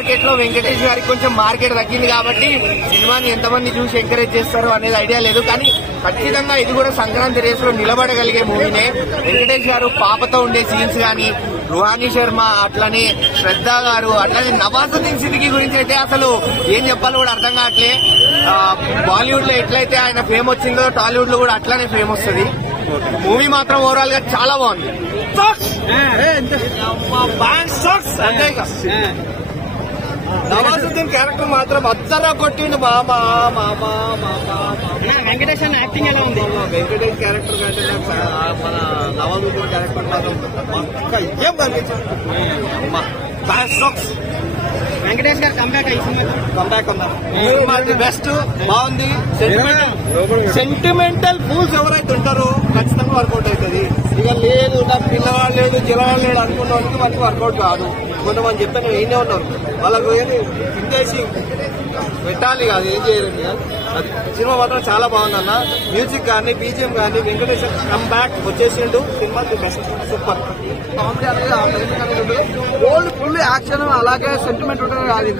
Market లో వెంకటేష్ గారికి కొంచెం మార్కెట్ తగ్గింది కాబట్టి సినిమాని ఎంతమంది చూసి ఎంకరేజ్ చేస్తారో అనేది ఐడియా లేదు. కానీ ఖచ్చితంగా ఇది కూడా సంక్రాంతి రేస్ లో నిలబడగలిగే మూవీనే. వెంకటేష్ గారు పాపతో ఉండే సీన్స్ గానీ, రుహానీ శర్మ, అట్లనే శ్రద్ధ గారు, అట్లనే నవాజుద్దీన్ సిద్దికీ గురించి అయితే అసలు ఏం చెప్పాలో కూడా అర్థం కావట్లే. బాలీవుడ్ లో ఎట్లయితే ఆయన ఫేమ్ వచ్చిందో టాలీవుడ్ లో కూడా అట్లానే ఫేమ్ వస్తుంది. మూవీ మాత్రం ఓవరాల్ గా చాలా బాగుంది. నవాజుద్దీన్ క్యారెక్టర్ మాత్రం అద్దరా కొట్టిండు. వెంకటేష్ యాక్టింగ్ ఎలా ఉంది? వెంకటేష్ క్యారెక్టర్ కంటే మన నవాజుద్దీన్ క్యారెక్టర్ మాత్రం ఏం కనిపించింది. వెంకటేష్ గారు కంబ్యాక్ బెస్ట్ బాగుంది. సెంటిమెంటల్ ఫూల్స్ ఎవరైతే ఉంటారో ఖచ్చితంగా వర్కౌట్ అవుతుంది. ఇక లేదు నాకు పిల్లవాడు లేదు జిలవాడు లేడు అనుకున్న వాళ్ళకి మనకి వర్కౌట్ కాదు. కొంతమంది చెప్తే నేను ఏనే ఉన్నారు వాళ్ళకు ఏమి ఇంటేసి పెట్టాలి కాదు, ఏం చేయలేదు. అది సినిమా మాత్రం చాలా బాగుందన్న. మ్యూజిక్ కానీ బీజిఎం కానీ వెంకటేష్ కంబ్యాక్ వచ్చేసిండు. Cinema best, super. కామెడీ అనేది ఓల్డ్ ఫుల్ యాక్షన్, అలాగే సెంటిమెంట్ ఉంటుంది. అది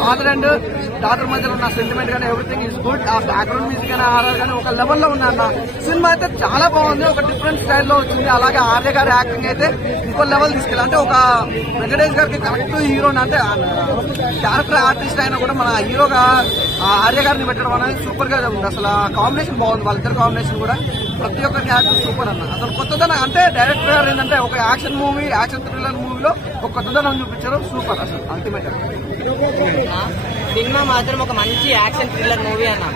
ఫాదర్ అండ్ డాటర్ మధ్యలో ఉన్న సెంటిమెంట్ కానీ ఎవ్రీథింగ్ ఈజ్ గుడ్. ఆ బ్యాక్గ్రౌండ్ మ్యూజిక్ కానీ ఆర్ఆర్ కానీ ఒక లెవెల్లో ఉన్న సినిమా అయితే చాలా బాగుంది. ఒక డిఫరెంట్ స్టైల్లో వచ్చింది. అలాగే ఆర్య గారి యాక్టింగ్ అయితే ఇంకో లెవెల్ తీసుకెళ్ళి, అంటే ఒక వెంకటేష్ గారికి కరెక్ట్ హీరోని, అంటే క్యారెక్టర్ ఆర్టిస్ట్ అయినా కూడా మన హీరోగా ఆర్య గారిని పెట్టడం అనేది సూపర్ గా ఉంది. అసలు ఆ కాంబినేషన్ బాగుంది. వాళ్ళిద్దరు కాంబినేషన్ కూడా ప్రతి ఒక్క క్యారెక్టర్ సూపర్ అన్న. అసలు కొత్తదనం అంటే డైరెక్టర్ గారు ఏంటంటే ఒక యాక్షన్ మూవీ, యాక్షన్ థ్రిల్లర్ మూవీలో ఒక కొత్తదనం చూపించారు. సూపర్ అసలు అల్టిమేట్. సినిమా మాత్రం ఒక మంచి యాక్షన్ థ్రిల్లర్ మూవీ అన్న.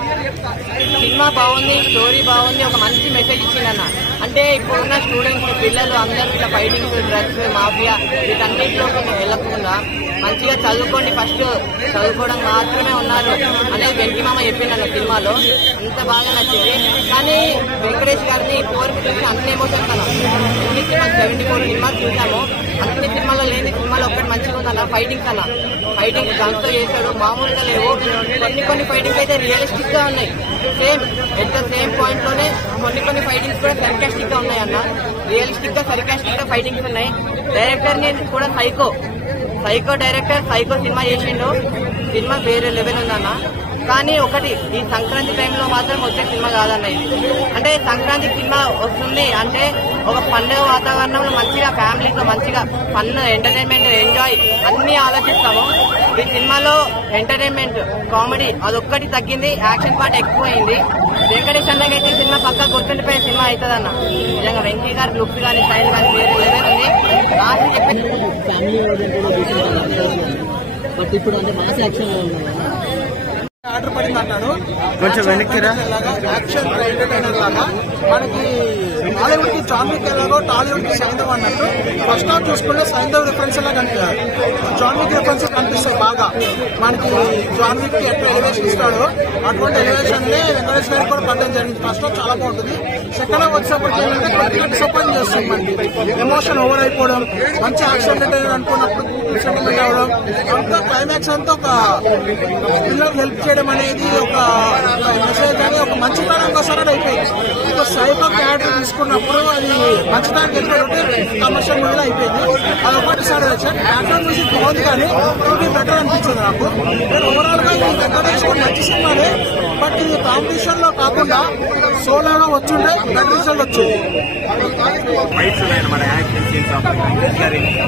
సినిమా బాగుంది, స్టోరీ బాగుంది, ఒక మంచి మెసేజ్ ఇచ్చిందన్న. అంటే ఇప్పుడున్న స్టూడెంట్స్, పిల్లలు అందరూ ఇట్లా ఫైటింగ్స్, డ్రగ్స్, మాఫియా వీటన్నిటిలో వెళ్ళకుండా మంచిగా చదువుకోండి, ఫస్ట్ చదువుకోవడం మాత్రమే ఉన్నారు అనేది వెంకీ మామ చెప్పిందన్న సినిమాలో. అంత బాగా నచ్చింది. కానీ వెంకటేష్ గారిని ఇప్పటివరకు చూసి అన్ని ఎమోషన్స్ అన్న. అన్ని సినిమా 74 సినిమాలు చూసాము. అన్ని సినిమాలో లేని సినిమాలో ఒక్కటి మంచిగా ఉందన్న ఫైటింగ్స్ అన్న. ఫైటింగ్ గన్తో చేశాడు, మామూలుగా లేవు. కొన్ని ఫైటింగ్స్ అయితే రియలిస్టిక్ గా ఉన్నాయి. Same at the same point లోనే కొన్ని ఫైటింగ్స్ కూడా సర్కాస్టిక్ గా ఉన్నాయి అన్న. రియలిస్టిక్ గా సర్కాస్టిక్ గా ఫైటింగ్స్ ఉన్నాయి. డైరెక్టర్ ని కూడా సైకో డైరెక్టర్ సైకో సినిమా చేసిండు. సినిమా వేరే లెవెల్ ఉందన్న. కానీ ఒకటి, ఈ సంక్రాంతి టైంలో మాత్రం వచ్చే సినిమా కాదన్న ఇది. అంటే సంక్రాంతి సినిమా వస్తుంది అంటే ఒక పండుగ వాతావరణంలో మంచిగా ఫ్యామిలీతో మంచిగా ఫన్, ఎంటర్టైన్మెంట్, ఎంజాయ్ అన్ని ఆలోచిస్తాము. ఈ సినిమాలో ఎంటర్టైన్మెంట్, కామెడీ అదొక్కటి తగ్గింది. యాక్షన్ పార్ట్ ఎక్కువైంది. వెంకటేష్ అన్నకైతే సినిమా పక్కా గుర్తుండిపోయే సినిమా అవుతుందన్న. నిజంగా వెంకీ గారి లుక్ కానీ స్టైల్ కానీ వేరే లెవెల్ ఉంది. నాకు చెప్పేది ఇప్పుడు అంటే మాస్ యాక్షన్ ఆర్డర్ పడింది అన్నాడు. కొంచెం వెనక్కి యాక్షన్ ఎంటర్టైనర్ లాగా మనకి హాలీవుడ్ కి జాన్ విక్ ఎలాగో టాలీవుడ్ కి సైంధవ్ అన్నట్టు ఫస్ట్ హాఫ్ చూసుకుంటే సైంధవ్ రిఫరెన్స్ లా కనిపిస్తారు. జాన్ విక్ రిఫరెన్స్ కనిపిస్తాయి బాగా. మనకి జాన్ విక్ కి ఎట్లా ఎలివేషన్ ఇస్తాడో అటువంటి ఎలివేషన్ వెంకటేష్ గారికి కూడా పడడం జరిగింది. ఫస్ట్ హాఫ్ చాలా బాగుంటుంది. సెకండ్ హాఫ్ వచ్చేప్పటికి ఏంటంటే కొద్దిగా డిసప్పాయింట్ చేస్తుంది. మనకి ఎమోషన్ ఓవర్ అయిపోవడం, మంచి యాక్షన్ ఎంటర్టైనర్ అనుకున్నప్పుడు సెటిల్మెంట్ అవ్వడం, అంతా క్లైమాక్స్ అంతా ఒక పిల్లలకు హెల్ప్ చేయడం అనేది ఒక మెసేజ్ అని ఒక మంచితనం కోసం అయిపోయింది. ఒక సైకో క్యారెక్టర్ తీసుకున్నప్పుడు అది మంచితనానికి వెళ్ళిపోయి కమర్షియల్ మూవీలో అయిపోయింది. అది ఒకటి సైడ్ వచ్చాను. బ్యాక్గ్రౌండ్ మ్యూజిక్ బాగుంది కానీ ఇది బెటర్ అనిపించింది నాకు. ఓవరాల్ గా ఇది వెంకటేష్ మంచి సినిమానే. బట్ ఇది కాంపిటీషన్ లో కాకుండా సోలోగా వచ్చుండే బెటర్ రిజల్ట్ వచ్చింది.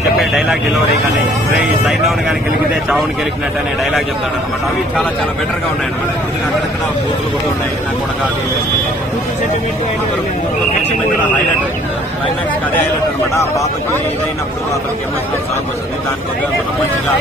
చెప్పే డైలాగ్ డెలివరీ కానీ సైన్యం కానీ గెలిగితే చావుని గెలికినట్టు అనే డైలాగ్ చెప్తాడు అనమాట. అవి చాలా చాలా బెటర్ గా ఉన్నాయి అనమాట. అక్కడక్కడ బూతులు కూడా ఉన్నాయి. నాకు కూడా హైలైట్ క్లైమాక్స్ అదే హైలైట్ అనమాట. ఆ పాపకి ఇదైనప్పుడు అతనికి ఎమోషనల్ సాంగ్ వస్తుంది. దాంట్లో మంచిగా